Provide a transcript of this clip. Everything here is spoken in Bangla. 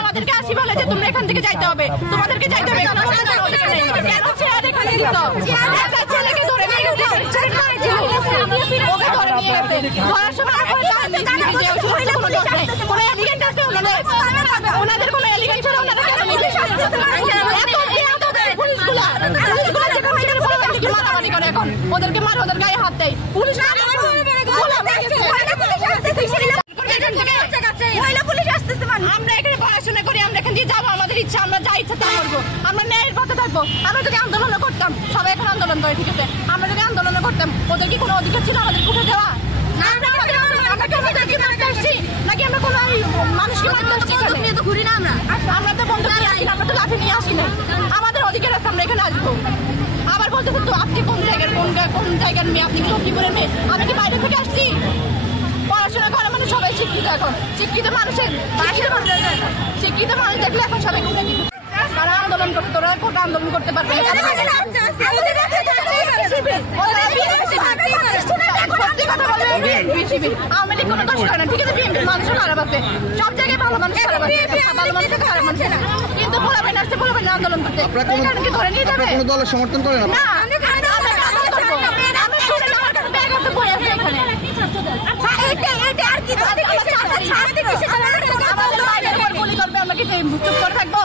আমাদেরকে আসি বলে যে তোমরা এখান থেকে যাইতে হবে, তোমাদেরকে যাইতে হবে। ছেলেকে ধরে নিয়ে গেছে, ওনাদের কোনো এলিগেন্ট ছিল, ওনারা মারামারি করে এখন, ওদেরকে মারে, ওদের গায়ে হাত দেয় পুলিশ। আমরা এখানে পড়াশোনা করি, আমরা এখান দিয়ে যাবো, আমাদের ইচ্ছা, আমরা যা ইচ্ছা তাই করবো, আমরা ন্যায়ের পথে থাকবো। আমরা যদি আন্দোলন করতাম, সবাই এখন আন্দোলন করে, ঠিক আছে, আমরা যদি আন্দোলন করতাম, ওদের কি কোনো অধিকার ছিল আমাদের উঠে যাওয়া? নাকি আমরা কোনো মানুষকে ঘুরি না? আমরা তো বন্ধু নিয়ে আসি না, আমরা তো লাঠি নিয়ে আসি না। আমাদের অধিকার আছে, আমরা এখানে আসবো। আবার বলতেছে তো আপনি কোন জায়গার মেয়ে, আপনি কি লক্ষ্মীপুরের মেয়ে? আমি কি বাইরে থেকে আসছি? পড়াশোনা করা মানে সবাই শিক্ষিত, এখন শিক্ষিত মানুষের শিক্ষিত মানুষ দেখলে এখন সবাই তারা আন্দোলন করতে, তোরা কোটা আন্দোলন করতে পারবে না। আওয়ামী লীগ কোনো দোষ করে না, ঠিক আছে, বিএনপির মানুষও খারাপ আছে, সব জায়গায় ভালো মানুষ খারাপ আছে, ভালো মানুষ খারাপ মানুষ না, কিন্তু বলাবেন আসছে, বলাবেন না আন্দোলন করতে, ধরে নিয়ে যাবে। কোনো দলের সমর্থন করে না? আমরা কি চুপ করে থাকবো?